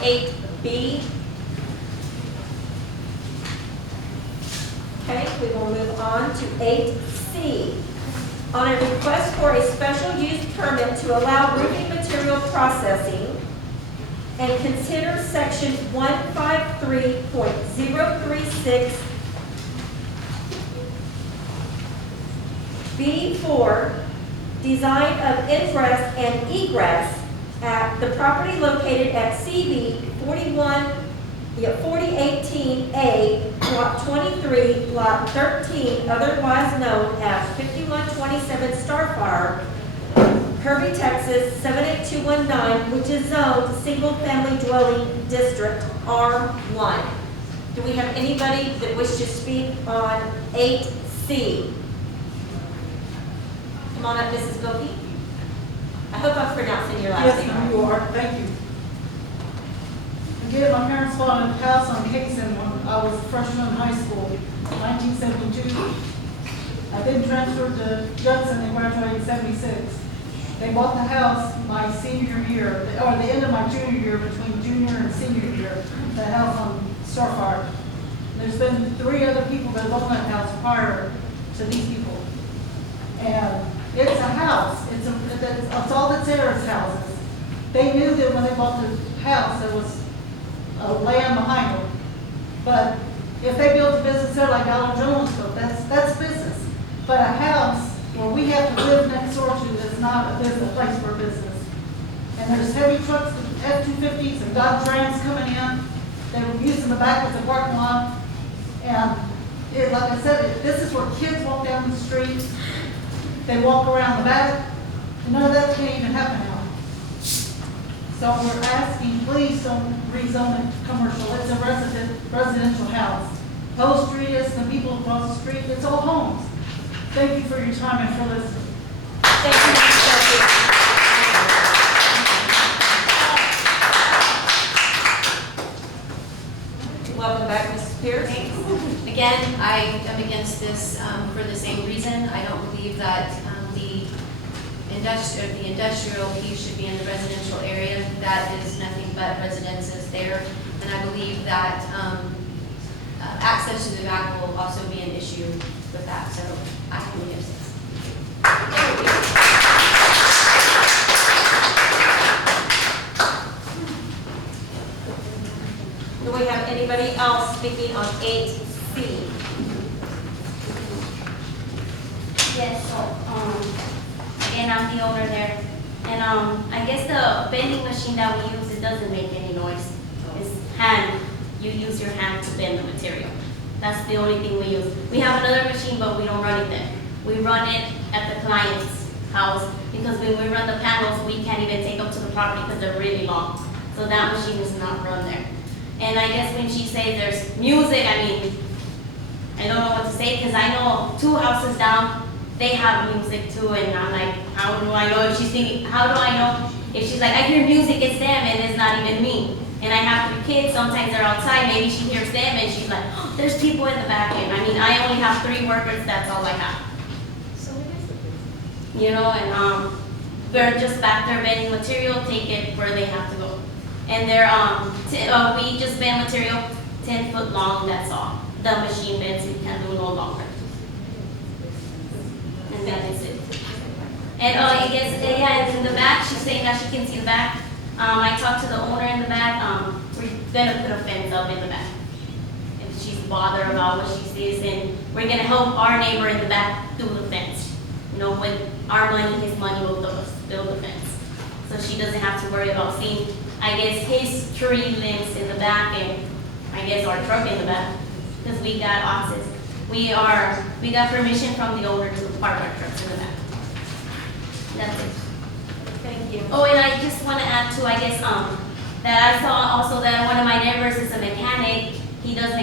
8B. Okay, we will move on to 8C. On a request for a special use permit to allow roofing material processing and consider section 153.036 B4, design of ingress and egress at the property located at CB 4018A, Block 23, Lot 13, otherwise known as 5127 Starfire, Kirby, Texas 78219, which is zoned single-family dwelling district R1. Do we have anybody that wishes to speak on 8C? Come on up, Mrs. Bilkey. I hope I'm pronouncing your last name. Yes, you are. Thank you. Again, my parents bought a house on Kingson when I was a freshman in high school, 1972. I've been transferred to Judson and graduated in 76. They bought the house my senior year, or the end of my junior year, between junior and senior year, the house on Starfire. There's been 3 other people that owned that house prior to these people. And it's a house. It's all that's there is houses. They knew that when they bought the house, there was land behind them. But if they built a business there like Dollar Jones, that's business. But a house where we have to live next door to is not a business place for a business. And there's heavy trucks, F-250s and Dodge Rams coming in. They were using the back of the parking lot. And like I said, this is where kids walk down the street. They walk around the back. And none of that can't even happen now. So we're asking, please don't rezone it commercial. It's a residential house. Post Street is the people across the street. It's all homes. Thank you for your time and for listening. Thank you, Ms. Bilkey. Welcome back, Mrs. Pierce. Thanks. Again, I am against this for the same reason. I don't believe that the industrial piece should be in the residential area. That is nothing but residences there. And I believe that access to the back will also be an issue with that. So I am against this. Do we have anybody else speaking on 8C? Yes, so, again, I'm the owner there. And, I guess the bending machine that we use, it doesn't make any noise. It's hand, you use your hand to bend the material. That's the only thing we use. We have another machine, but we don't run it there. We run it at the client's house, because when we run the panels, we can't even take up to the property because they're really long. So that machine is not run there. And I guess when she says there's music, I mean, I don't know what to say, because I know 2 houses down, they have music too, and I'm like, how do I know if she's thinking, how do I know if she's like, I hear music, it's them, and it's not even me. And I have 3 kids, sometimes they're outside, maybe she hears them, and she's like, oh, there's people in the back end. I mean, I only have 3 workers, that's all I have. So it is the business. You know, and we're just back there bending material, take it where they have to go. And they're, we just bend material 10 foot long, that's all. The machine bends, we can't do no longer. And that is it. And I guess, yeah, it's in the back, she's saying that she can see the back. I talked to the owner in the back, we're gonna put a fence up in the back. If she's bothered about what she sees, and we're gonna help our neighbor in the back do the fence. You know, with our money, his money will build the fence. So she doesn't have to worry about seeing, I guess, his tree limbs in the back, and I guess our truck in the back, because we got access. We got permission from the owner to park our trucks in the back. That's it. Thank you. Oh, and I just want to add too, I guess, that I saw also that one of my neighbors is a mechanic. He does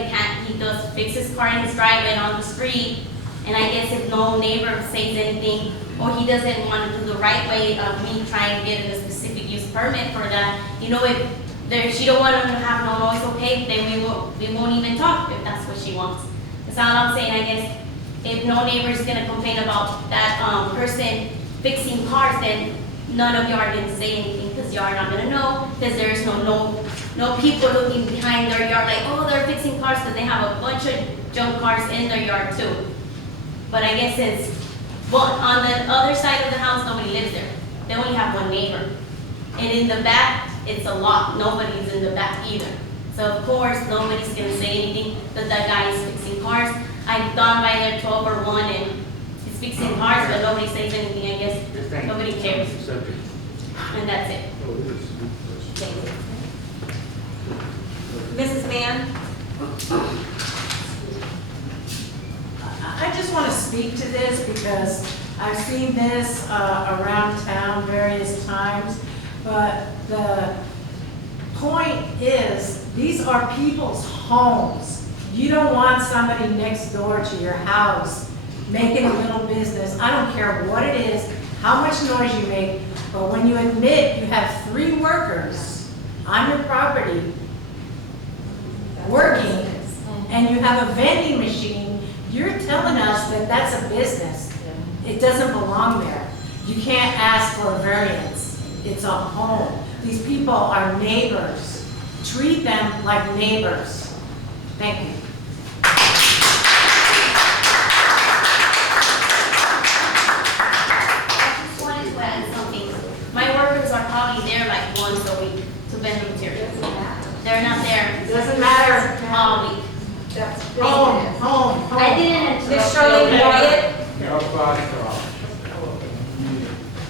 fix his car in his driveway and on the street. And I guess if no neighbor says anything, or he doesn't want to do the right way of me trying to get a specific use permit for that, you know, if she don't want him to have no noise, okay, then we won't even talk if that's what she wants. That's all I'm saying. I guess if no neighbor is gonna complain about that person fixing cars, then none of you are going to say anything, because because y'all are not gonna know, because there's no people looking behind their yard like, oh, they're fixing cars, because they have a bunch of junk cars in their yard too. But I guess on the other side of the house, nobody lives there. They only have one neighbor. And in the back, it's a lot. Nobody's in the back either. So of course, nobody's gonna say anything, but that guy is fixing cars. I've gone by there 12 or 1 and he's fixing cars, but nobody says anything, I guess. Nobody cares. And that's it. Thank you. Mrs. Mann? I just want to speak to this because I've seen this around town various times, but the point is, these are people's homes. You don't want somebody next door to your house making a little business. I don't care what it is, how much noise you make, but when you admit you have 3 workers on your property working, and you have a vending machine, you're telling us that that's a business. It doesn't belong there. You can't ask for a variance. It's a home. These people are neighbors. Treat them like neighbors. Thank you. I just wanted to add something. My workers are probably there like once a week to vend materials. They're not there Doesn't matter. all week. Home. I didn't interrupt Ms. Charlene you. Wyatt?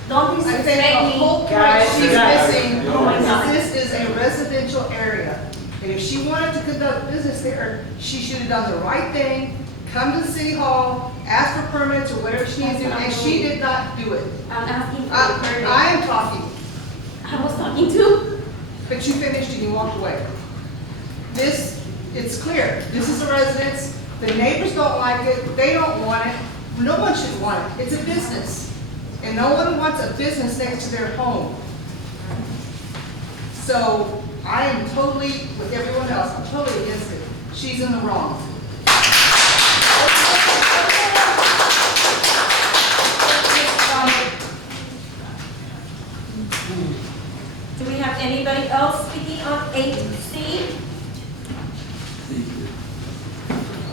Don't I think disrespect the me. whole point Guys, she's guys. missing Oh my God. is this is a residential area. And if she wanted to conduct business there, she should have done the right thing, come to City Hall, ask for permits or whatever she needs to do, and she did not do it. I'm asking for a permit. I am talking, I was talking to. but you finished and you walked away. This, it's clear, this is a residence, the neighbors don't like it, they don't want it, no one should want it, it's a business. And no one wants a business next to their home. So I am totally, with everyone else, I'm totally against it. She's in the wrong. Do we have anybody else speaking on 8C?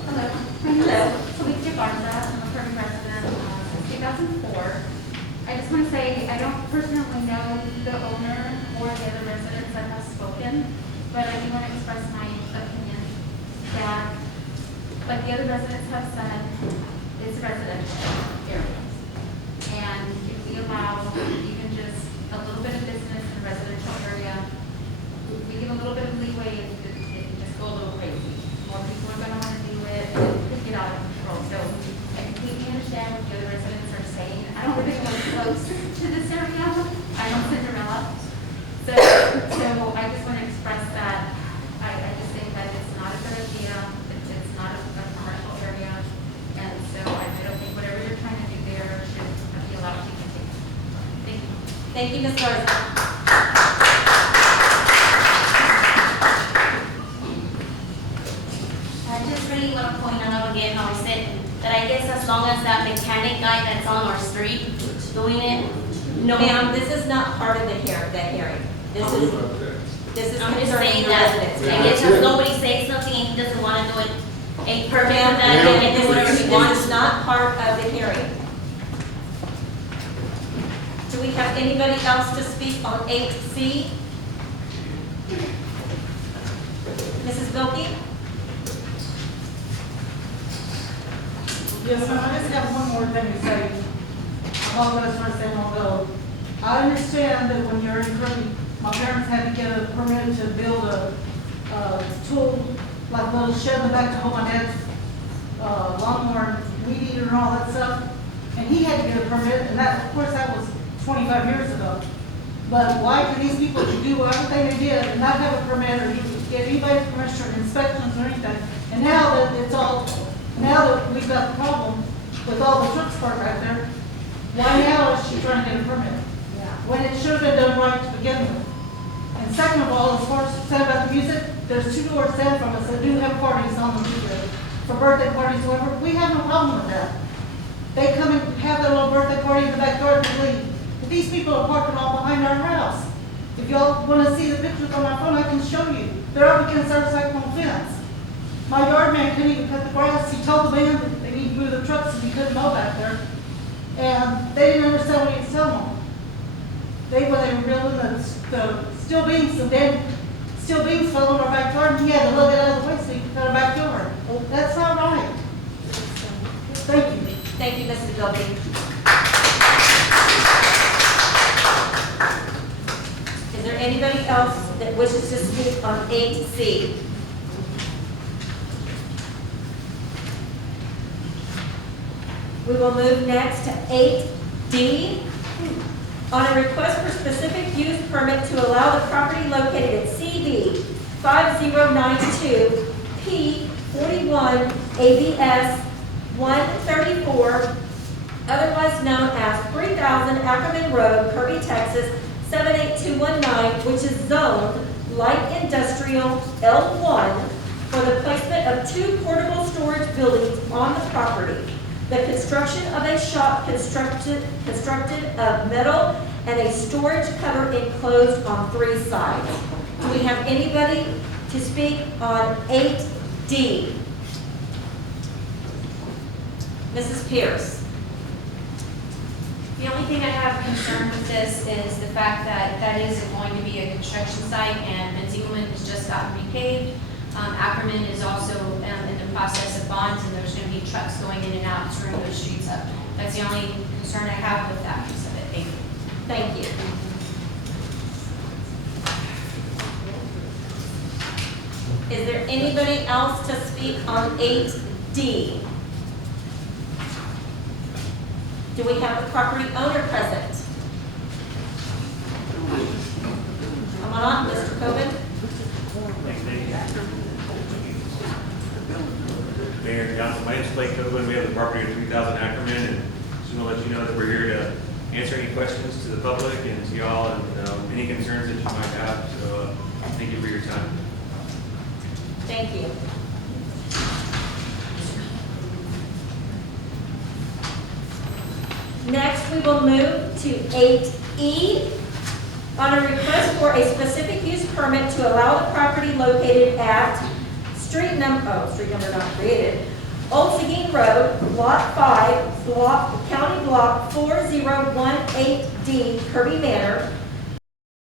Hello. Hello. Felicia Barza, I'm a Kirby resident since 2004. I just want to say, I don't personally know the owner or the other residents that have spoken, but I do want to express my opinion that, like the other residents have said, it's residential areas. And if we allow even just a little bit of business in a residential area, we give a little bit of leeway, it can just go a little crazy. More people are gonna wanna do it, and it could get out of control. So I completely understand what the other residents are saying. I don't live anywhere close to this area. I'm on Cinderella. So I just wanna express that I just think that it's not a good idea. It's not a commercial area. And so I don't think whatever you're trying to do there should be allowed to continue. Thank you. Thank you, Ms. Garza. I just really want to point out again how I said that I guess as long as that mechanic guy that's on our street doing it, no, Ma'am, this is not part of the hearing. This is I'm just concerning saying the that, residents. I guess if nobody says something and he doesn't want to do it, a permit for that, Ma'am, he can do whatever he this wants. is not part of the hearing. Do we have anybody else to speak on 8C? Mrs. Bilkey? Yes, ma'am, I just have one more thing to say. I apologize for saying all go. I understand that when you're in Kirby, my parents had to get a permit to build a tool, like a little shed in the back to hold my dad's lawnmower, weed eater and all that stuff. And he had to get a permit, and that, of course, that was 25 years ago. But why can these people do everything they did and not have a permit or get anybody's permission or inspections or anything? And now that now that we've got the problem with all the trucks parked right there, why now is she trying to get a permit? When it should have been done right to begin with. And second of all, as far as said about the music, there's 2 doors down from us that do have parties on the weekend, for birthday parties, whatever. We have no problem with that. They come and have their little birthday party in the backyard and leave. But these people are parking all behind our house. If y'all wanna see the pictures on my phone, I can show you. They're up against our cyclone fence. My yard man couldn't even cut the grass. He told the man that they need to move the trucks and he couldn't mow back there. And they didn't understand what he was telling them. They were reeling the steel beams, and then steel beams fell in our backyard, and he had to look it out of the way so he could cut our backyard. That's not right. Thank you. Thank you, Mrs. Gilby. Is there anybody else that wishes to speak on 8C? We will move next to 8D. On a request for specific use permit to allow the property located at CB 5092 P 41 ABS 134, otherwise known as 3000 Ackerman Road, Kirby, Texas 78219, which is zoned light industrial L1 for the placement of 2 portable storage buildings on the property. The construction of a shop constructed of metal and a storage cover enclosed on 3 sides. Do we have anybody to speak on 8D? Mrs. Pierce. The only thing I have concern with this is the fact that that is going to be a construction site, and Enzielman has just gotten repaved. Ackerman is also in the process of bonds, and there's going to be trucks going in and out, screwing those streets up. That's the only concern I have with that piece of it. Thank you. Thank you. Is there anybody else to speak on 8D? Do we have the property owner present? Come on, Mr. Coben. Mayor and Council, my name is Blake Copeland. We have the property at 3000 Ackerman, and just want to let you know that we're here to answer any questions to the public and to y'all, and any concerns that you might have. So thank you for your time. Thank you. Next, we will move to 8E. On a request for a specific use permit to allow the property located at street number not created, Old Seguin Road, Lot 5, County Block 4018D, Kirby Manor,